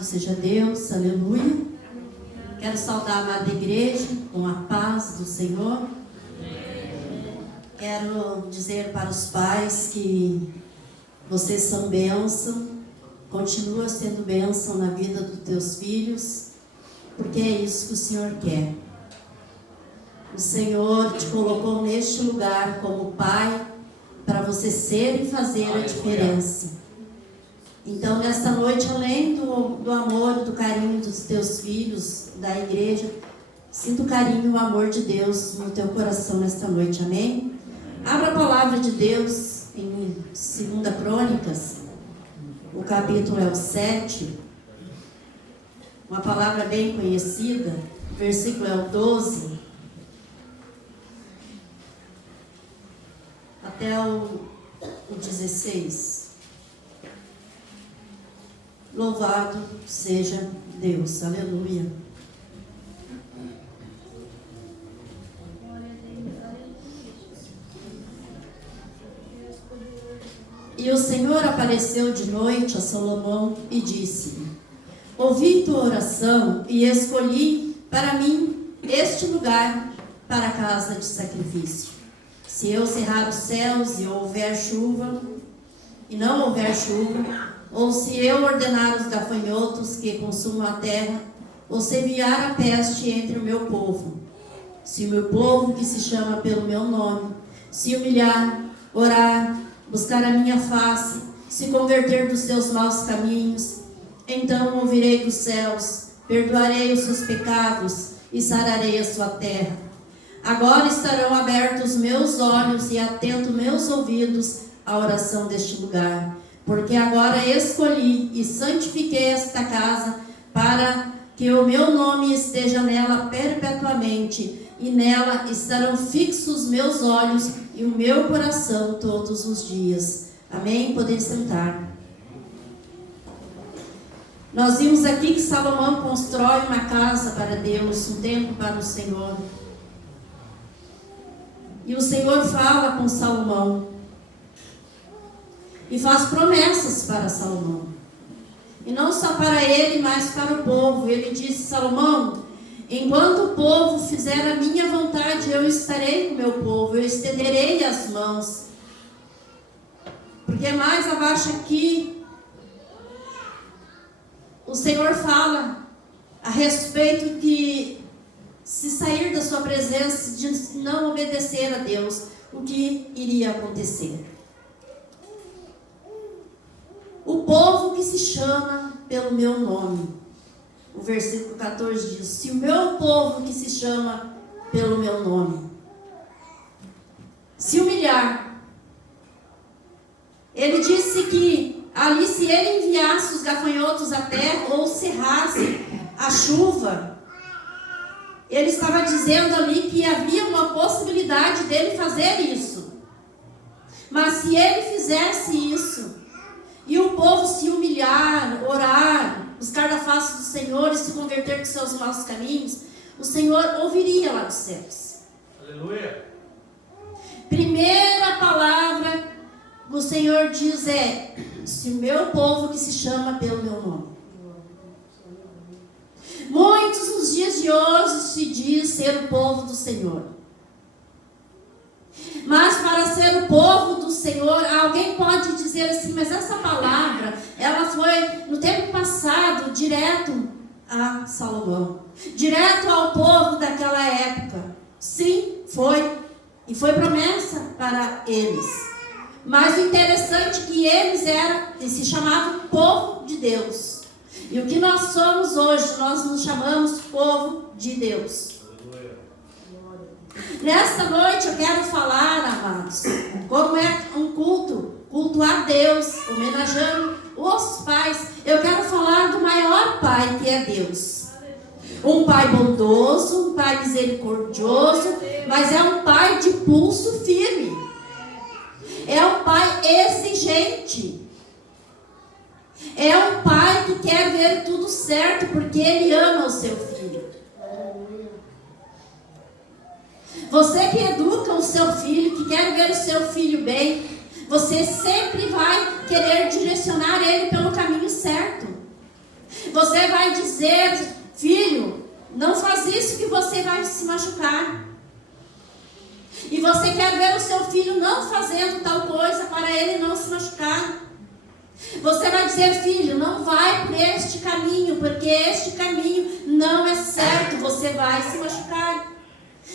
Louvado seja Deus, aleluia. Quero saudar a amada igreja com a paz do Senhor. Quero dizer para os pais que vocês são bênção, continua sendo bênção na vida dos teus filhos, porque é isso que o Senhor quer. O Senhor te colocou neste lugar como pai para você ser e fazer a diferença. Então, nesta noite, além do amor, do carinho dos teus filhos, da igreja, sinta o carinho e o amor de Deus no teu coração nesta noite, amém? Abra a palavra de Deus em 2 Crônicas, o capítulo é o 7, uma palavra bem conhecida, o versículo é o 12, até o 16. Louvado seja Deus, aleluia. E o Senhor apareceu de noite a Salomão e disse-lhe: ouvi tua oração e escolhi para mim este lugar para a casa de sacrifício. Se eu cerrar os céus e houver chuva, e não houver chuva, ou se eu ordenar os gafanhotos que consumam a terra, ou se enviar a peste entre o meu povo, se o meu povo que se chama pelo meu nome se humilhar, orar, buscar a minha face, se converter dos seus maus caminhos, então ouvirei dos céus, perdoarei os seus pecados e sararei a sua terra. Agora estarão abertos meus olhos e atentos meus ouvidos à oração deste lugar, porque agora escolhi e santifiquei esta casa para que o meu nome esteja nela perpetuamente, e nela estarão fixos meus olhos e o meu coração todos os dias. Amém? Podem sentar. Nós vimos aqui que Salomão constrói uma casa para Deus, um templo para o Senhor. E o Senhor fala com Salomão e faz promessas para Salomão. E não só para ele, mas para o povo. Ele disse: Salomão, enquanto o povo fizer a minha vontade, eu estarei com o meu povo, eu estenderei as mãos. Porque mais abaixo aqui, o Senhor fala a respeito que se sair da sua presença, de não obedecer a Deus, o que iria acontecer? O povo que se chama pelo meu nome. O versículo 14 diz: se o meu povo que se chama pelo meu nome se humilhar. Ele disse que ali, se ele enviasse os gafanhotos à terra ou cerrasse a chuva, ele estava dizendo ali que havia uma possibilidade dele fazer isso. Mas se ele fizesse isso e o povo se humilhar, orar, buscar da face do Senhor e se converter dos seus maus caminhos, o Senhor ouviria lá dos céus. Aleluia. Primeira palavra o Senhor diz é: se o meu povo que se chama pelo meu nome. Muitos nos dias de hoje se diz ser o povo do Senhor. Mas para ser o povo do Senhor, alguém pode dizer assim: mas essa palavra, ela foi no tempo passado direto a Salomão, direto ao povo daquela época. Sim, foi. E foi promessa para eles. Mas o interessante é que eles se chamavam povo de Deus. E o que nós somos hoje, nós nos chamamos povo de Deus. Nesta noite eu quero falar, amados, como é um culto a Deus, homenageando os pais. Eu quero falar do maior pai, que é Deus. Um pai bondoso, um pai misericordioso, mas é um pai de pulso firme. É um pai exigente. É um pai que quer ver tudo certo, porque ele ama o seu filho. Você que educa o seu filho, que quer ver o seu filho bem, você sempre vai querer direcionar ele pelo caminho certo. Você vai dizer, filho, não faz isso que você vai se machucar. E você quer ver o seu filho não fazendo tal coisa para ele não se machucar. Você vai dizer, filho, não vai por este caminho, porque este caminho não é certo, você vai se machucar.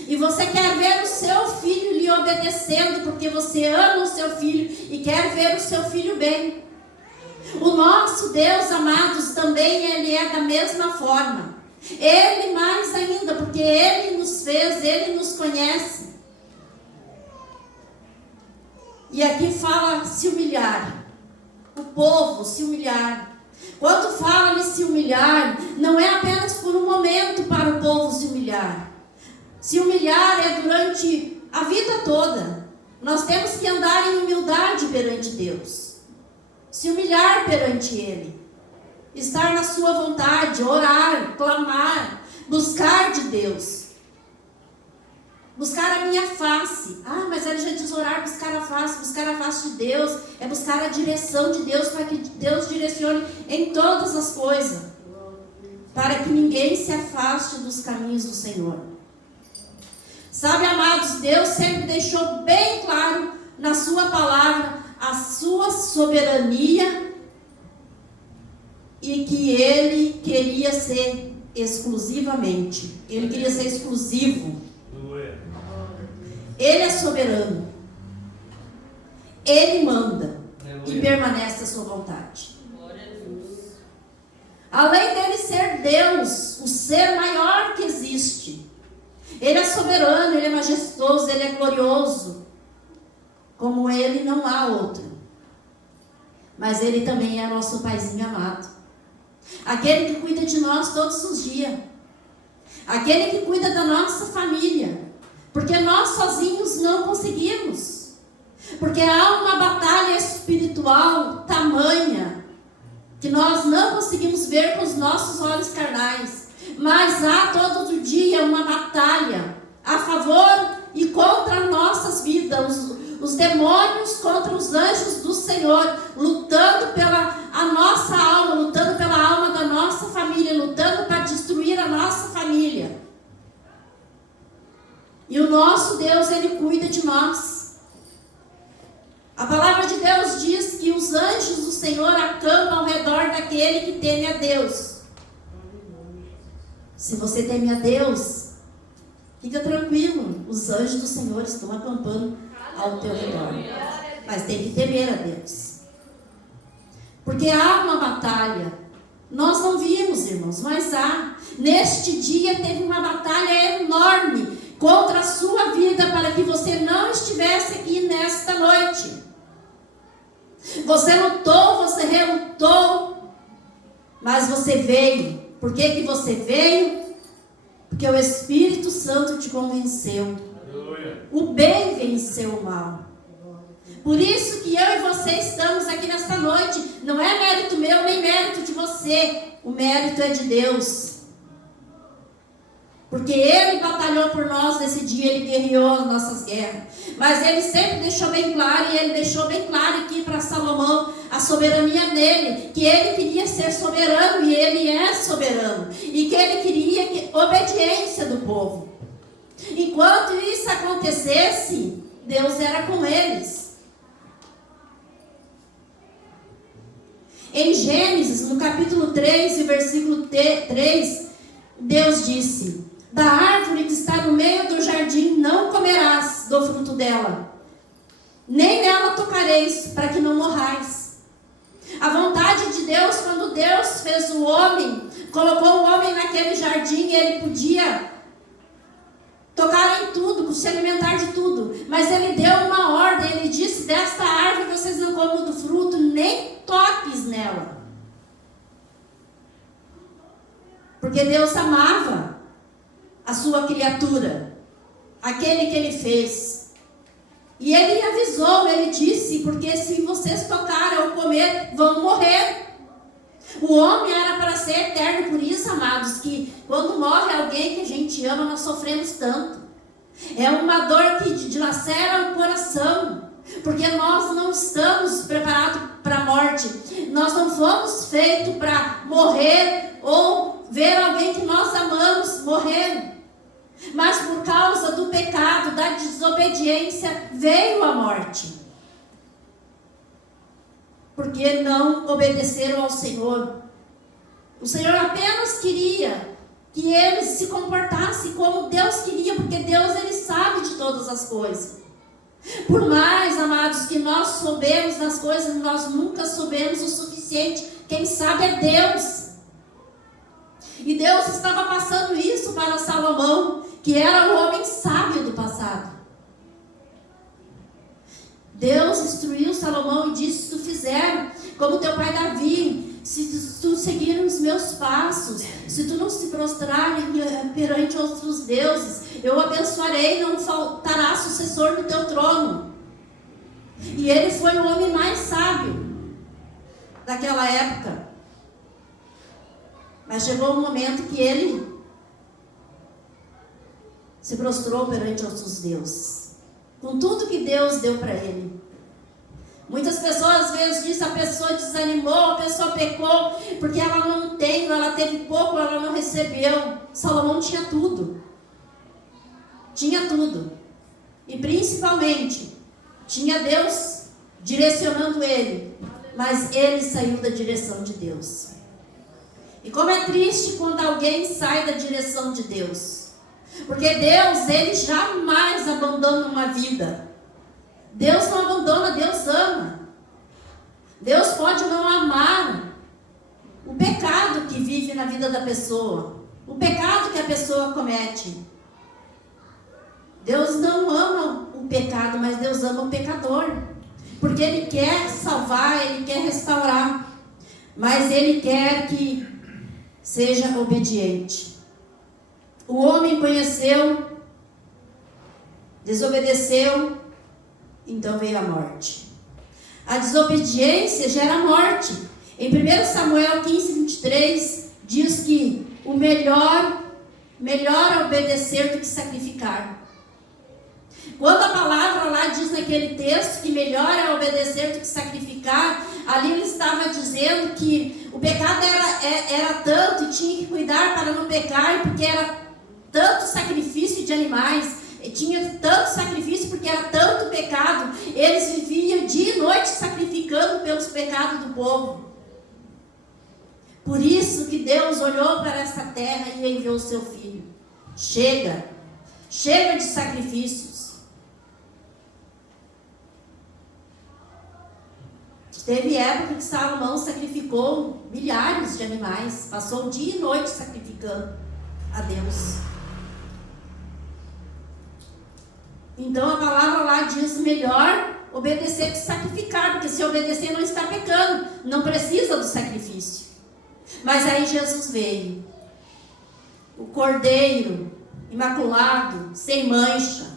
E você quer ver o seu filho lhe obedecendo, porque você ama o seu filho e quer ver o seu filho bem. O nosso Deus, amados, também Ele é da mesma forma. Ele mais ainda, porque Ele nos fez, Ele nos conhece. E aqui fala se humilhar. O povo se humilhar. Quando fala de se humilhar, não é apenas por um momento para o povo se humilhar. Se humilhar é durante a vida toda. Nós temos que andar em humildade perante Deus. Se humilhar perante Ele. Estar na sua vontade, orar, clamar, buscar de Deus. Buscar a minha face. Ah, mas ele já diz orar, buscar a face de Deus. É buscar a direção de Deus para que Deus direcione em todas as coisas. Para que ninguém se afaste dos caminhos do Senhor. Sabe, amados, Deus sempre deixou bem claro na sua palavra a sua soberania e que Ele queria ser exclusivamente. Ele queria ser exclusivo. Ele é soberano. Ele manda e permanece à sua vontade. Além dele ser Deus, o ser maior que existe, Ele é soberano, Ele é majestoso, Ele é glorioso. Como Ele não há outro. Mas Ele também é nosso Paizinho amado. Aquele que cuida de nós todos os dias. Aquele que cuida da nossa família. Porque nós sozinhos não conseguimos. Porque há uma batalha espiritual tamanha que nós não conseguimos ver com os nossos olhos carnais. Mas há todo dia uma batalha a favor e contra nossas vidas. Os demônios contra os anjos do Senhor, lutando pela a nossa alma, lutando pela alma da nossa família, lutando para destruir a nossa família. E o nosso Deus, Ele cuida de nós. A palavra de Deus diz que os anjos do Senhor acampam ao redor daquele que teme a Deus. Se você teme a Deus, fica tranquilo, os anjos do Senhor estão acampando ao teu redor. Mas tem que temer a Deus. Porque há uma batalha. Nós não vimos, irmãos, mas há. Neste dia teve uma batalha enorme contra a sua vida para que você não estivesse aqui nesta noite. Você lutou, você relutou, mas você veio. Por que você veio? Porque o Espírito Santo te convenceu. O bem venceu o mal. Por isso que eu e você estamos aqui nesta noite. Não é mérito meu, nem mérito de você. O mérito é de Deus. Porque Ele batalhou por nós nesse dia, Ele guerreou as nossas guerras. Mas Ele sempre deixou bem claro, e Ele deixou bem claro aqui para Salomão, a soberania dele, que Ele queria ser soberano, e Ele é soberano. E que Ele queria obediência do povo. Enquanto isso acontecesse, Deus era com eles. Em Gênesis, no capítulo 3, e versículo 3, Deus disse: da árvore que está no meio do jardim não comerás do fruto dela, nem nela tocareis, para que não morrais. A vontade de Deus, quando Deus fez o homem, colocou o homem naquele jardim, e ele podia tocar em tudo, se alimentar de tudo. Mas Ele deu uma ordem, Ele disse: desta árvore vocês não comam do fruto, nem toques nela. Porque Deus amava a sua criatura, aquele que Ele fez. E Ele avisou, Ele disse: porque se vocês tocarem ou comer, vão morrer. O homem era para ser eterno. Por isso, amados, que quando morre alguém que a gente ama, nós sofremos tanto. É uma dor que dilacera o coração. Porque nós não estamos preparados para a morte. Nós não fomos feitos para morrer ou ver alguém que nós amamos morrer. Mas por causa do pecado, da desobediência, veio a morte. Porque não obedeceram ao Senhor. O Senhor apenas queria que eles se comportassem como Deus queria, porque Deus, Ele sabe de todas as coisas. Por mais, amados, que nós soubemos das coisas, nós nunca soubemos o suficiente. Quem sabe é Deus. E Deus estava passando isso para Salomão, que era o homem sábio do passado. Deus instruiu Salomão e disse: se tu fizer como teu pai Davi, se tu seguir os meus passos, se tu não se prostrar perante outros deuses, eu abençoarei, não faltará sucessor no teu trono. E ele foi o homem mais sábio daquela época. Mas chegou um momento que ele se prostrou perante outros deuses, com tudo que Deus deu para ele. Muitas pessoas às vezes dizem: a pessoa desanimou, a pessoa pecou, porque ela não tem, ela teve pouco, ela não recebeu. Salomão tinha tudo. Tinha tudo. E principalmente, tinha Deus direcionando ele. Mas ele saiu da direção de Deus. E como é triste quando alguém sai da direção de Deus. Porque Deus, Ele jamais abandona uma vida. Deus não abandona, Deus ama. Deus pode não amar o pecado que vive na vida da pessoa, o pecado que a pessoa comete. Deus não ama o pecado, mas Deus ama o pecador. Porque Ele quer salvar, Ele quer restaurar. Mas Ele quer que seja obediente. O homem conheceu, desobedeceu, então veio a morte. A desobediência gera morte. Em 1 Samuel 15, 23, diz que o melhor é obedecer do que sacrificar. Quando a palavra lá diz naquele texto que melhor é obedecer do que sacrificar, ali ele estava dizendo que o pecado era tanto, e tinha que cuidar para não pecar, porque era tanto sacrifício de animais, tinha tanto sacrifício porque era tanto pecado, eles viviam dia e noite sacrificando pelos pecados do povo. Por isso que Deus olhou para essa terra e enviou o seu filho. Chega de sacrifícios. Teve época que Salomão sacrificou milhares de animais, passou dia e noite sacrificando a Deus. Então a palavra lá diz: melhor obedecer que sacrificar, porque se obedecer não está pecando, não precisa do sacrifício. Mas aí Jesus veio, o Cordeiro imaculado, sem mancha.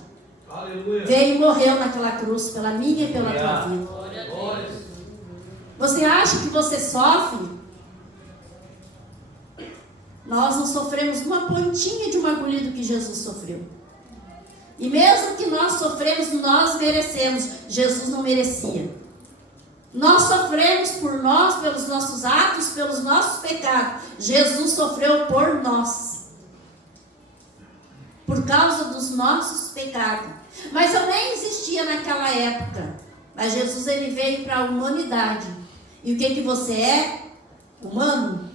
Aleluia. Veio e morreu naquela cruz pela minha e pela tua vida. Você acha que você sofre? Nós não sofremos uma pontinha de uma agulha do que Jesus sofreu. E mesmo que nós sofremos, nós merecemos. Jesus não merecia. Nós sofremos por nós, pelos nossos atos, pelos nossos pecados. Jesus sofreu por nós, por causa dos nossos pecados. Mas eu nem existia naquela época. Mas Jesus, ele veio para a humanidade. E o que você é? Humano?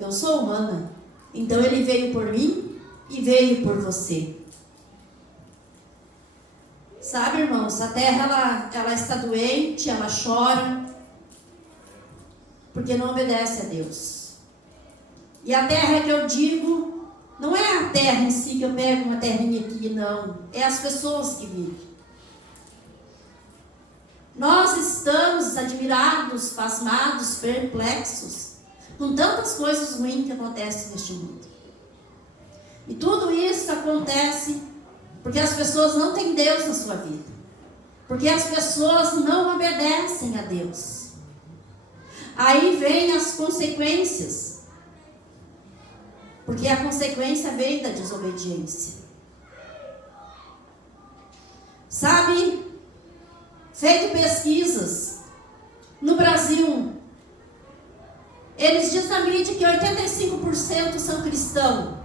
Eu sou humana. Então ele veio por mim e veio por você. Sabe, irmãos, a terra ela está doente, ela chora, porque não obedece a Deus. E a terra que eu digo, não é a terra em si, que eu pego uma terrinha aqui, não. É as pessoas que vivem. Nós estamos admirados, pasmados, perplexos, com tantas coisas ruins que acontecem neste mundo. E tudo isso acontece porque as pessoas não têm Deus na sua vida. Porque as pessoas não obedecem a Deus. Aí vem as consequências. Porque a consequência vem da desobediência. Sabe, feito pesquisas no Brasil. Eles dizem na mídia que 85% são cristãos.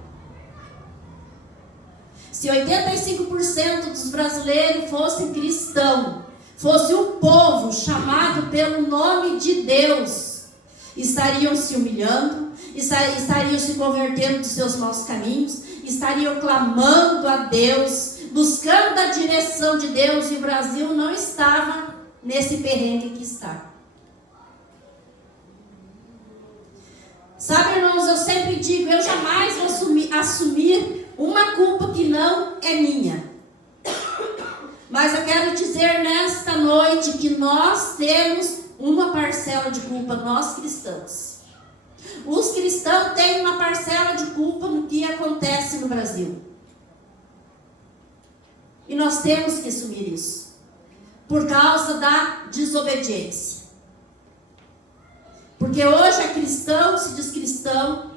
Se 85% dos brasileiros fossem cristãos, fosse um povo chamado pelo nome de Deus, estariam se humilhando, estariam se convertendo dos seus maus caminhos, estariam clamando a Deus, buscando a direção de Deus, e o Brasil não estava nesse perrengue que está. Sabe, irmãos, eu sempre digo, eu jamais vou assumir uma culpa que não é minha. Mas eu quero dizer nesta noite que nós temos uma parcela de culpa, nós cristãos. Os cristãos têm uma parcela de culpa no que acontece no Brasil. E nós temos que assumir isso, por causa da desobediência. Porque hoje é cristão, se diz cristão,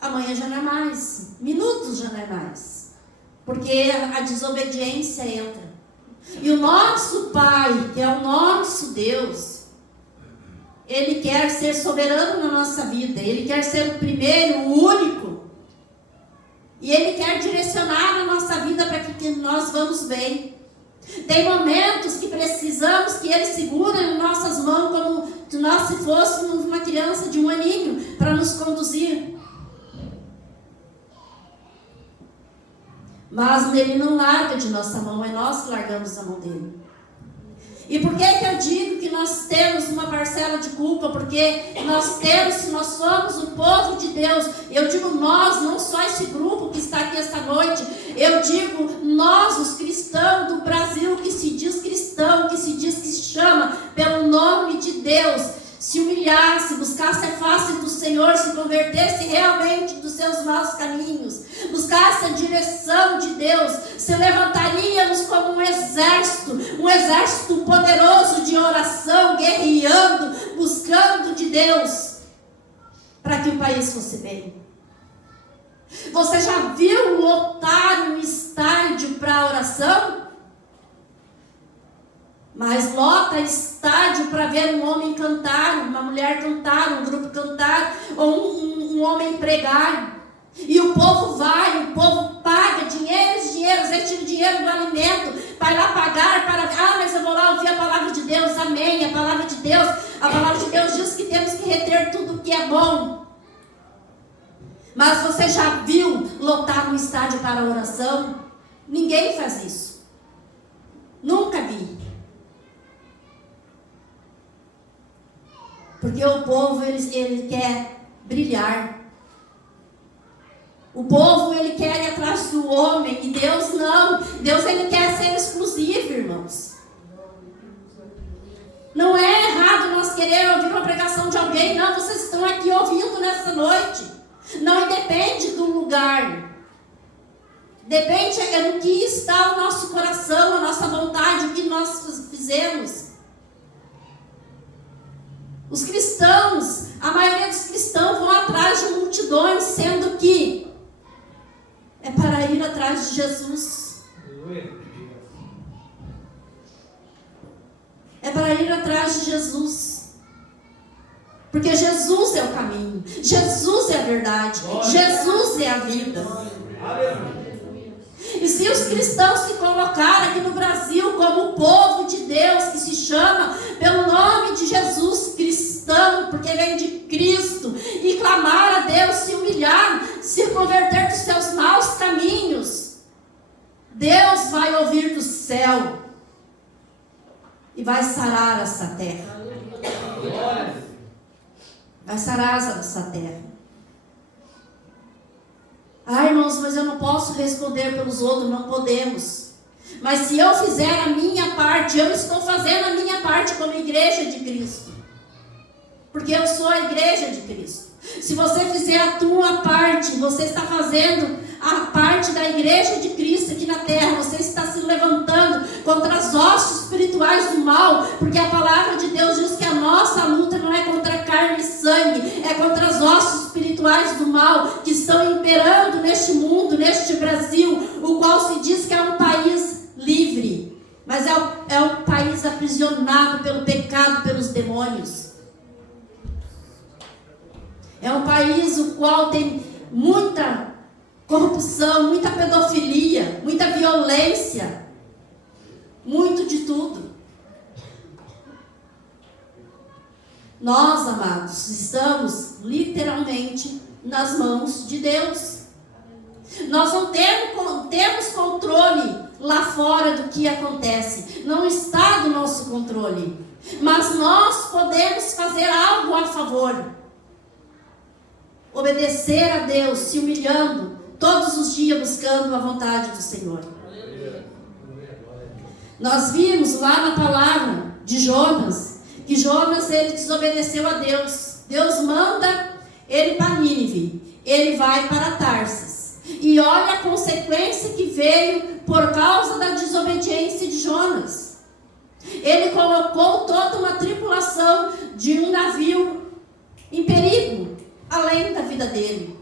amanhã já não é mais, minutos já não é mais. Porque a desobediência entra. E o nosso Pai, que é o nosso Deus, Ele quer ser soberano na nossa vida. Ele quer ser o primeiro, o único. E Ele quer direcionar a nossa vida para que nós vamos bem. Tem momentos que precisamos que Ele segure em nossas mãos como se nós fôssemos uma criança de 1 aninho para nos conduzir. Mas Ele não larga de nossa mão, é nós que largamos a mão dEle. E por que eu digo que nós temos uma parcela de culpa? Porque nós somos o povo de Deus. Eu digo nós, não só esse grupo que está aqui esta noite. Eu digo nós, os cristãos do Brasil, que se diz cristão, que se diz que se chama pelo nome de Deus, se humilhasse, buscasse a face do Senhor, se convertesse realmente dos seus maus caminhos, buscasse a direção de Deus, se levantaríamos como um exército poderoso de oração, guerreando, buscando de Deus, para que o país fosse bem. Você já viu lotar um estádio para oração? Mas lota estádio para ver um homem cantar, uma mulher cantar, um grupo cantar, ou um homem pregar. E o povo vai, o povo paga dinheiro, às vezes tira o dinheiro do alimento, vai lá pagar para... mas eu vou lá ouvir a palavra de Deus, amém, a palavra de Deus diz que temos que reter tudo o que é bom. Mas você já viu lotar um estádio para oração? Ninguém faz isso. Nunca vi. Porque o povo, ele quer brilhar. O povo, ele quer ir atrás do homem. E Deus não. Deus, ele quer ser exclusivo, irmãos. Não é errado nós querer ouvir uma pregação de alguém. Não, vocês estão aqui ouvindo nessa noite. Não depende do lugar. Depende no que está o nosso coração, a nossa vontade, o que nós fizemos. Os cristãos, a maioria dos cristãos vão atrás de multidões, sendo que é para ir atrás de Jesus. É para ir atrás de Jesus. Porque Jesus é o caminho, Jesus é a verdade, Jesus é a vida. E se os cristãos se colocarem aqui no Brasil como o povo de Deus, que se chama pelo nome de Jesus, cristão, porque vem de Cristo, e clamar a Deus, se humilhar, se converter dos seus maus caminhos, Deus vai ouvir do céu e vai sarar essa terra. Vai sarar essa terra. Irmãos, mas eu não posso responder pelos outros, não podemos. Mas se eu fizer a minha parte, eu estou fazendo a minha parte como igreja de Cristo. Porque eu sou a igreja de Cristo. Se você fizer a tua parte, você está fazendo a parte da igreja de Cristo aqui na terra. Você está se levantando contra os ossos espirituais do mal. Porque a palavra de Deus diz que a nossa luta não é contra carne e sangue, é contra os ossos espirituais do mal que estão imperando neste mundo, neste Brasil, o qual se diz que é um país livre, mas é um país apenas aprisionado pelo pecado, pelos demônios. É um país o qual tem muita corrupção, muita pedofilia, muita violência, muito de tudo. Nós, amados, estamos literalmente nas mãos de Deus. Nós não temos controle lá fora do que acontece. Não está do nosso controle. Mas nós podemos fazer algo a favor. Obedecer a Deus, se humilhando, todos os dias buscando a vontade do Senhor. Nós vimos lá na palavra de Jonas, que Jonas ele desobedeceu a Deus. Deus manda ele para Nínive, ele vai para Tarsis. E olha a consequência que veio por causa da desobediência de Jonas. Ele colocou toda uma tripulação de um navio em perigo, além da vida dele.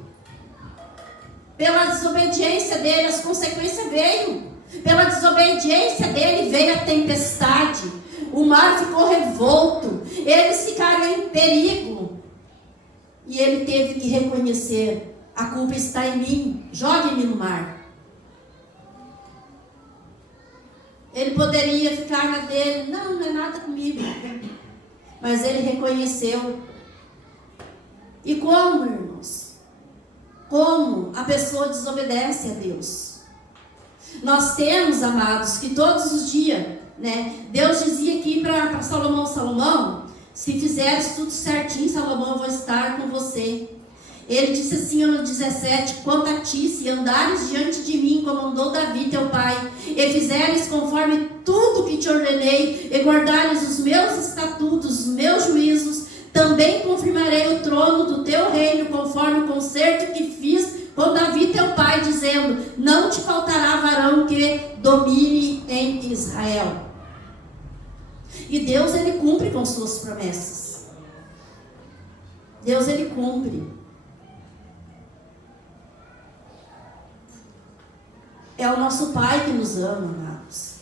Pela desobediência dele, as consequências veio. Pela desobediência dele veio a tempestade. O mar ficou revolto. Eles ficaram em perigo. E ele teve que reconhecer: a culpa está em mim, jogue-me no mar. Ele poderia ficar na dele: não é nada comigo. Mas ele reconheceu. E como, irmãos? Como a pessoa desobedece a Deus? Nós temos, amados, que todos os dias, Deus dizia aqui para Salomão: Salomão, se fizeres tudo certinho, Salomão, eu vou estar com você. Ele disse assim no 17: quanto a ti, se andares diante de mim, como andou Davi teu pai, e fizeres conforme tudo que te ordenei, e guardares os meus estatutos, os meus juízos, também confirmarei o trono do teu reino, conforme o concerto que fiz com Davi teu pai, dizendo: não te faltará varão que domine em Israel. E Deus, ele cumpre com suas promessas. Deus, ele cumpre. É o nosso Pai que nos ama, amados.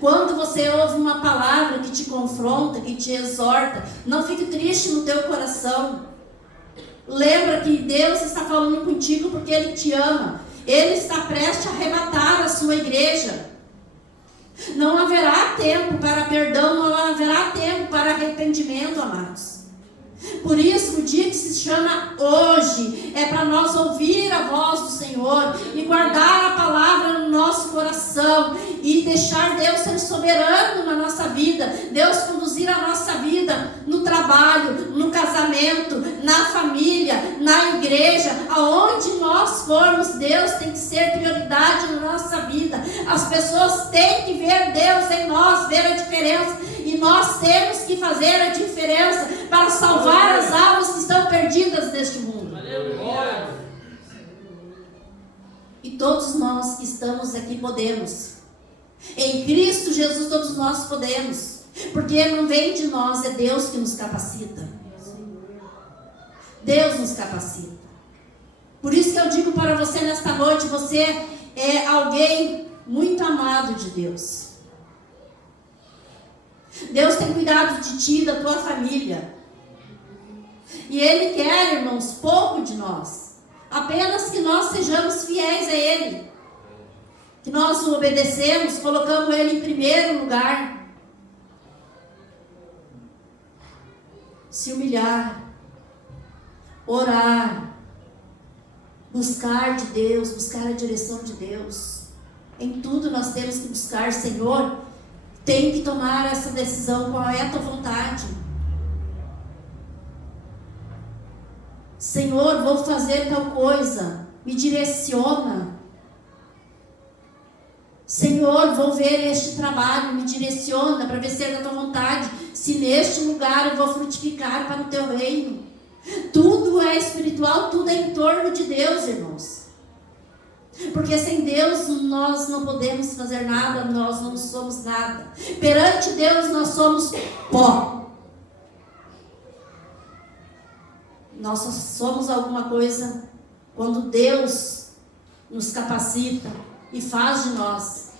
Quando você ouve uma palavra que te confronta, que te exorta, não fique triste no teu coração. Lembra que Deus está falando contigo porque Ele te ama. Ele está prestes a arrebatar a sua igreja. Não haverá tempo para perdão, não haverá tempo para arrependimento, amados. Por isso, o dia que se chama hoje é para nós ouvir a voz do Senhor e guardar a palavra no nosso coração e deixar Deus ser soberano na nossa vida, Deus conduzir a nossa vida no trabalho, no casamento, na família, na igreja, aonde nós formos, Deus tem que ser prioridade na nossa vida. As pessoas têm que ver Deus em nós, ver a diferença. E nós temos que fazer a diferença para salvar as almas que estão perdidas neste mundo. E todos nós que estamos aqui podemos. Em Cristo Jesus todos nós podemos. Porque não vem de nós, é Deus que nos capacita. Deus nos capacita. Por isso que eu digo para você nesta noite, você é alguém muito amado de Deus. Deus tem cuidado de ti e da tua família. E Ele quer, irmãos, pouco de nós. Apenas que nós sejamos fiéis a Ele. Que nós o obedecemos, colocamos Ele em primeiro lugar. Se humilhar. Orar. Buscar de Deus, buscar a direção de Deus. Em tudo nós temos que buscar, Senhor. Tem que tomar essa decisão, qual é a tua vontade. Senhor, vou fazer tal coisa, me direciona. Senhor, vou ver este trabalho, me direciona para ver se é da tua vontade. Se neste lugar eu vou frutificar para o teu reino. Tudo é espiritual, tudo é em torno de Deus, irmãos. Porque sem Deus nós não podemos fazer nada, nós não somos nada. Perante Deus nós somos pó. Nós só somos alguma coisa quando Deus nos capacita e faz de nós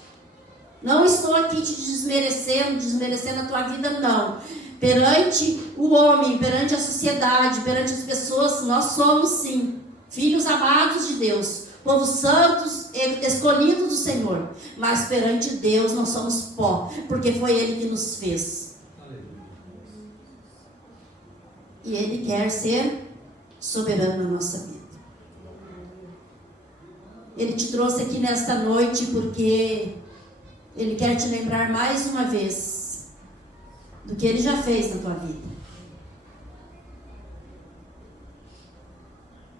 Não estou aqui te desmerecendo a tua vida, não. Perante o homem, perante a sociedade, perante as pessoas, nós somos sim filhos amados de Deus, povo santos, escolhidos do Senhor. Mas perante Deus nós somos pó, porque foi Ele que nos fez. E Ele quer ser soberano na nossa vida. Ele te trouxe aqui nesta noite porque Ele quer te lembrar mais uma vez do que Ele já fez na tua vida.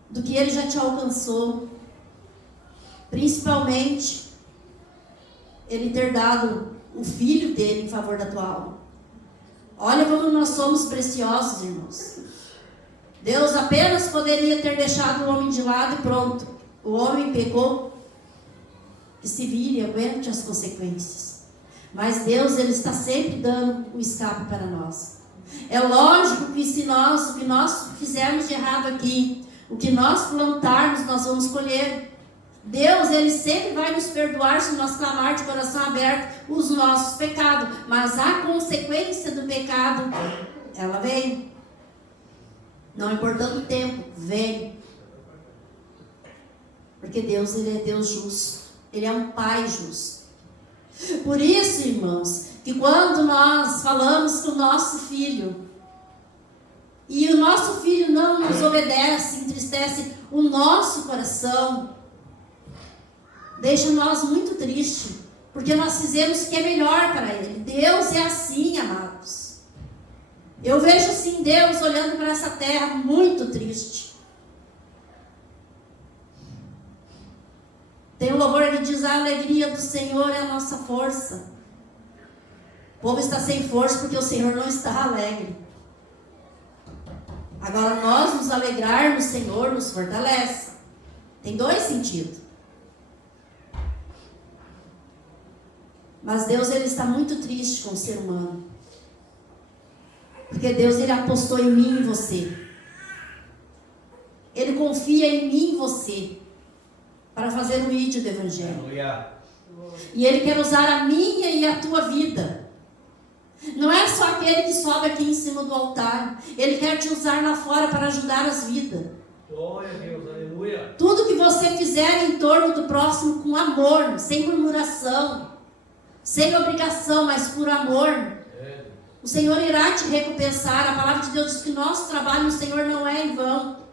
Do que Ele já te alcançou. Principalmente, Ele ter dado o Filho dele em favor da tua alma. Olha como nós somos preciosos, irmãos. Deus apenas poderia ter deixado o homem de lado e pronto. O homem pecou, que se vire e aguente as consequências. Mas Deus, Ele está sempre dando o escape para nós. É lógico que o que nós fizermos de errado aqui, o que nós plantarmos, nós vamos colher. Deus, Ele sempre vai nos perdoar se nós clamar de coração aberto os nossos pecados. Mas a consequência do pecado, ela vem. Não importando o tempo, vem. Porque Deus, Ele é Deus justo. Ele é um Pai justo. Por isso, irmãos, que quando nós falamos com o nosso filho, e o nosso filho não nos obedece, entristece o nosso coração, deixa nós muito tristes, porque nós fizemos o que é melhor para Ele. Deus é assim, amados. Eu vejo assim Deus olhando para essa terra muito triste. Tem um louvor que diz: a alegria do Senhor é a nossa força. O povo está sem força porque o Senhor não está alegre. Agora, nós nos alegrarmos no Senhor nos fortalece. Tem dois sentidos. Mas Deus, Ele está muito triste com o ser humano. Porque Deus, Ele apostou em mim e em você. Ele confia em mim e em você para fazer o ídolo do Evangelho. E Ele quer usar a minha e a tua vida. Não é só aquele que sobe aqui em cima do altar. Ele quer te usar lá fora para ajudar as vidas. Glória a Deus, aleluia. Tudo que você fizer em torno do próximo com amor, sem murmuração, sem obrigação, mas por amor, o Senhor irá te recompensar. A palavra de Deus diz que nosso trabalho no Senhor não é em vão.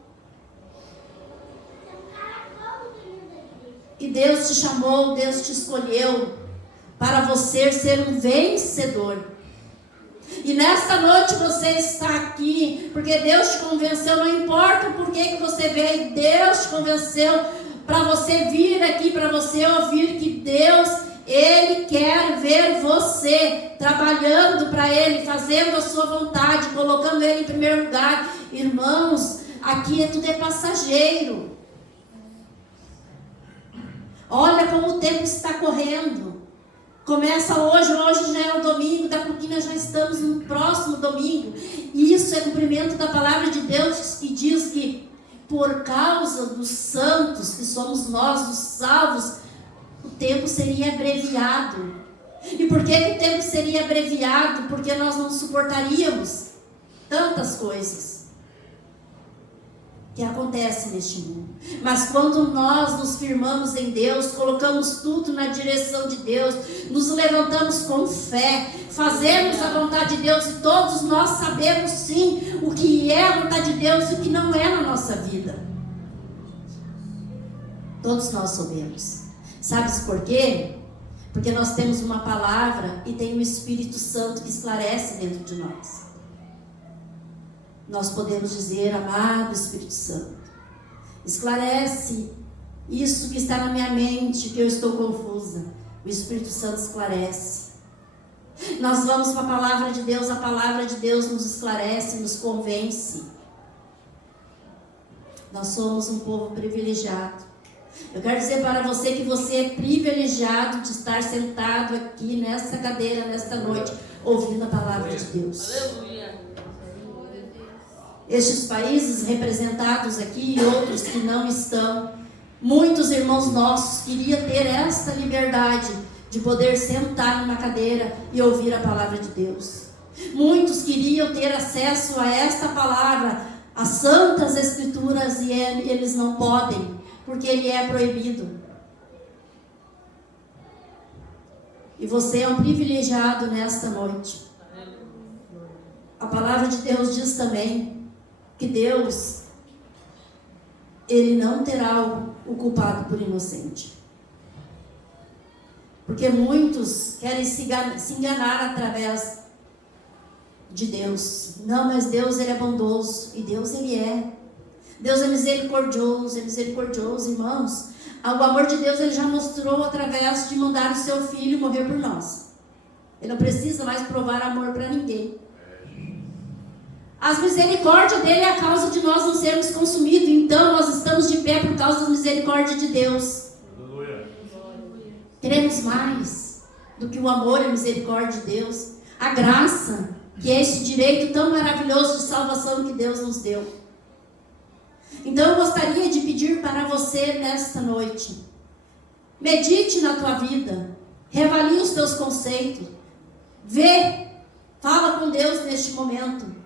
E Deus te chamou, Deus te escolheu para você ser um vencedor. E nesta noite você está aqui porque Deus te convenceu. Não importa o porquê que você veio, Deus te convenceu para você vir aqui, para você ouvir que Deus, Ele quer ver você trabalhando para Ele, fazendo a sua vontade, colocando Ele em primeiro lugar. Irmãos, aqui tudo é passageiro. Olha como o tempo está correndo. Começa hoje já é o domingo, daqui a pouquinho nós já estamos no próximo domingo. E isso é cumprimento da palavra de Deus, que diz que por causa dos santos, que somos nós, os salvos, o tempo seria abreviado. E por que o tempo seria abreviado? Porque nós não suportaríamos tantas coisas que acontecem neste mundo. Mas quando nós nos firmamos em Deus, colocamos tudo na direção de Deus, nos levantamos com fé, fazemos a vontade de Deus, e todos nós sabemos sim o que é a vontade de Deus e o que não é na nossa vida. Todos nós sabemos. Sabes por quê? Porque nós temos uma palavra e tem o Espírito Santo que esclarece dentro de nós. Nós podemos dizer: amado Espírito Santo, esclarece isso que está na minha mente, que eu estou confusa. O Espírito Santo esclarece. Nós vamos para a palavra de Deus, a palavra de Deus nos esclarece, nos convence. Nós somos um povo privilegiado. Eu quero dizer para você que você é privilegiado de estar sentado aqui nessa cadeira, nesta noite, ouvindo a palavra de Deus. Aleluia. Estes países representados aqui e outros que não estão, muitos irmãos nossos queriam ter esta liberdade de poder sentar numa cadeira e ouvir a palavra de Deus. Muitos queriam ter acesso a esta palavra, as santas escrituras, e eles não podem, porque ele é proibido. E você é um privilegiado nesta noite. A palavra de Deus diz também que Deus, ele não terá o culpado por inocente. Porque muitos querem se enganar através de Deus. Não, mas Deus, ele é bondoso. E Deus, ele é. Deus é misericordioso, irmãos. O amor de Deus, ele já mostrou através de mandar o seu filho morrer por nós. Ele não precisa mais provar amor para ninguém. As misericórdias dele é a causa de nós não sermos consumidos. Então, nós estamos de pé por causa da misericórdia de Deus. Aleluia. Queremos mais do que o amor e a misericórdia de Deus. A graça, que é esse direito tão maravilhoso de salvação que Deus nos deu. Então, eu gostaria de pedir para você nesta noite. Medite na tua vida. Reavalie os teus conceitos. Vê. Fala com Deus neste momento.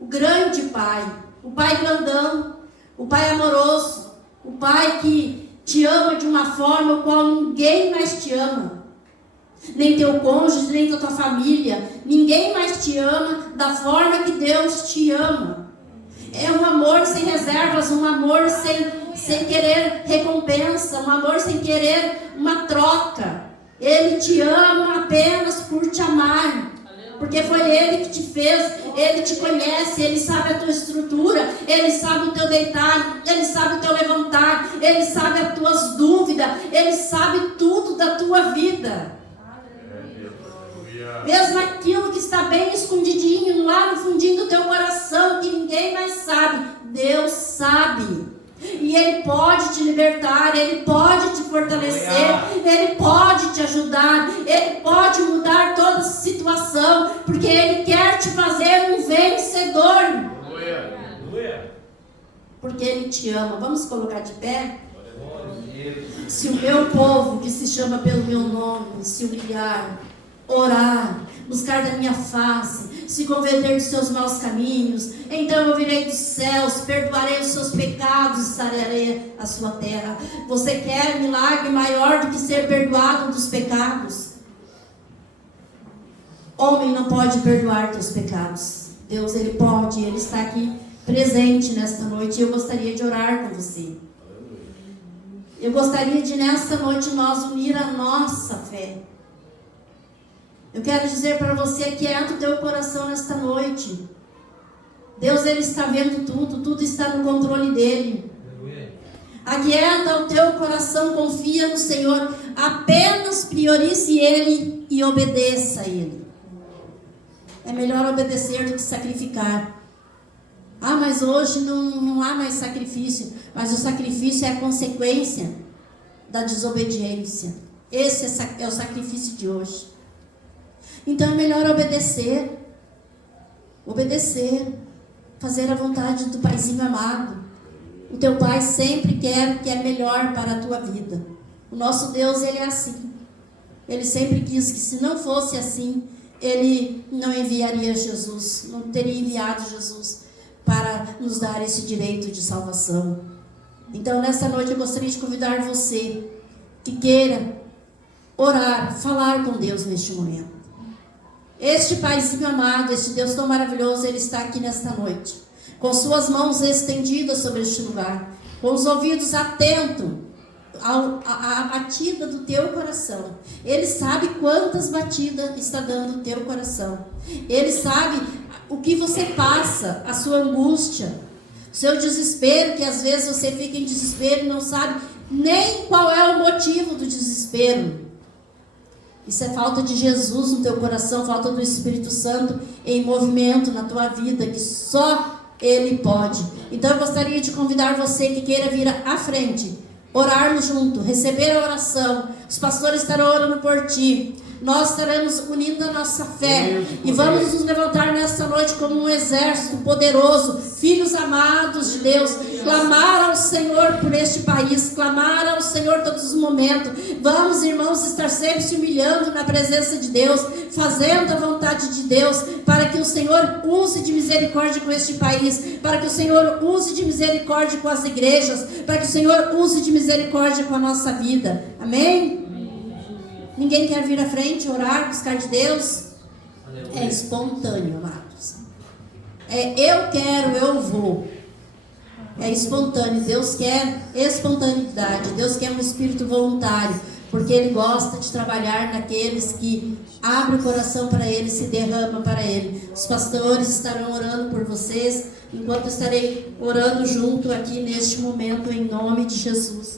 O grande Pai, o Pai grandão, o Pai amoroso, o Pai que te ama de uma forma o qual ninguém mais te ama. Nem teu cônjuge, nem tua família. Ninguém mais te ama da forma que Deus te ama. É um amor sem reservas, um amor sem querer recompensa, um amor sem querer uma troca. Ele te ama apenas por te amar. Porque foi Ele que te fez, Ele te conhece, Ele sabe a tua estrutura, Ele sabe o teu deitar, Ele sabe o teu levantar, Ele sabe as tuas dúvidas, Ele sabe tudo da tua vida. Mesmo aquilo que está bem escondidinho, lá no fundinho do teu coração, que ninguém mais sabe, Deus sabe. E Ele pode te libertar, Ele pode te fortalecer, Ele pode te ajudar, Ele pode mudar toda situação, porque Ele quer te fazer um vencedor. Porque Ele te ama. Vamos colocar de pé? Se o meu povo, que se chama pelo meu nome, se humilhar, orar, buscar da minha face, se converter dos seus maus caminhos, então eu virei dos céus, perdoarei os seus pecados e sararei a sua terra. Você quer milagre maior do que ser perdoado dos pecados? Homem não pode perdoar teus pecados. Deus, Ele pode, Ele está aqui presente nesta noite, e eu gostaria de orar com você. Eu gostaria de nesta noite nós unir a nossa fé. Eu quero dizer para você, aquieta o teu coração nesta noite. Deus, Ele está vendo tudo, tudo está no controle dEle. Aquieta o teu coração, confia no Senhor, apenas priorize Ele e obedeça a Ele. É melhor obedecer do que sacrificar. Ah, mas hoje não há mais sacrifício. Mas o sacrifício é a consequência da desobediência. Esse é o sacrifício de hoje. Então é melhor obedecer. Obedecer. Fazer a vontade do Paizinho amado. O teu Pai sempre quer o que é melhor para a tua vida. O nosso Deus, Ele é assim. Ele sempre quis que, se não fosse assim, Ele não enviaria Jesus. Não teria enviado Jesus para nos dar esse direito de salvação. Então, nessa noite, eu gostaria de convidar você que queira orar, falar com Deus neste momento. Este Paizinho amado, este Deus tão maravilhoso, Ele está aqui nesta noite, com suas mãos estendidas sobre este lugar, com os ouvidos atentos à batida do teu coração. Ele sabe quantas batidas está dando o teu coração. Ele sabe o que você passa, a sua angústia, o seu desespero, que às vezes você fica em desespero e não sabe nem qual é o motivo do desespero. Isso é falta de Jesus no teu coração, falta do Espírito Santo em movimento na tua vida, que só Ele pode. Então eu gostaria de convidar você que queira vir à frente, orarmos junto, receber a oração. Os pastores estarão orando por ti. nós estaremos unindo a nossa fé e vamos nos levantar nesta noite como um exército poderoso, filhos amados de Deus, clamar ao Senhor por este país, clamar ao Senhor todos os momentos. Vamos, irmãos, estar sempre se humilhando na presença de Deus, fazendo a vontade de Deus, para que o Senhor use de misericórdia com este país, para que o Senhor use de misericórdia com as igrejas, para que o Senhor use de misericórdia com a nossa vida. Amém? Ninguém quer vir à frente, orar, buscar de Deus? É espontâneo, amados. Eu quero, eu vou. É espontâneo. Deus quer espontaneidade. Deus quer um espírito voluntário, porque Ele gosta de trabalhar naqueles que abrem o coração para Ele, se derramam para Ele. Os pastores estarão orando por vocês, enquanto eu estarei orando junto aqui neste momento, em nome de Jesus.